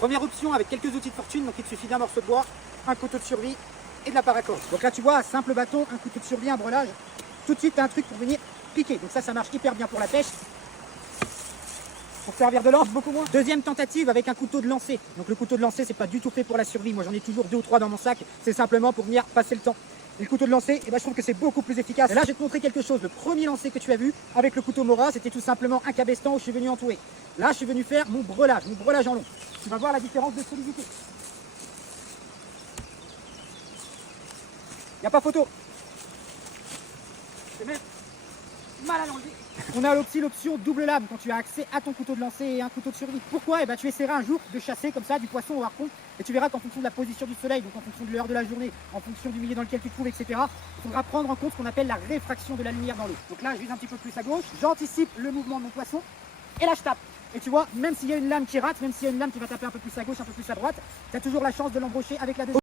Première option avec quelques outils de fortune, donc il te suffit d'un morceau de bois, un couteau de survie et de la paracorde. Donc là tu vois, simple bâton, un couteau de survie, un brelage, tout de suite tu as un truc pour venir piquer. Donc ça marche hyper bien pour la pêche. Pour servir de lance, beaucoup moins. Deuxième tentative avec un couteau de lancer. Donc le couteau de lancer, c'est pas du tout fait pour la survie. Moi j'en ai toujours 2 ou 3 dans mon sac. C'est simplement pour venir passer le temps. Et le couteau de lancer, je trouve que c'est beaucoup plus efficace. Et là, je vais te montrer quelque chose. Le premier lancer que tu as vu avec le couteau Mora, c'était tout simplement un cabestan où je suis venu entourer. Là, je suis venu faire mon brelage en long. Tu vas voir la différence de solidité. Il n'y a pas photo. C'est même mal à l'enlever. On a aussi l'option double lame quand tu as accès à ton couteau de lancer et un couteau de survie. Pourquoi? Tu essaieras un jour de chasser comme ça du poisson au harpon et tu verras qu'en fonction de la position du soleil, donc en fonction de l'heure de la journée, en fonction du milieu dans lequel tu te trouves, etc., il faudra prendre en compte ce qu'on appelle la réfraction de la lumière dans l'eau. Donc là, je vise un petit peu plus à gauche, j'anticipe le mouvement de mon poisson et là je tape. Et tu vois, même s'il y a une lame qui rate, même s'il y a une lame qui va taper un peu plus à gauche, un peu plus à droite, tu as toujours la chance de l'embrocher avec la deuxième.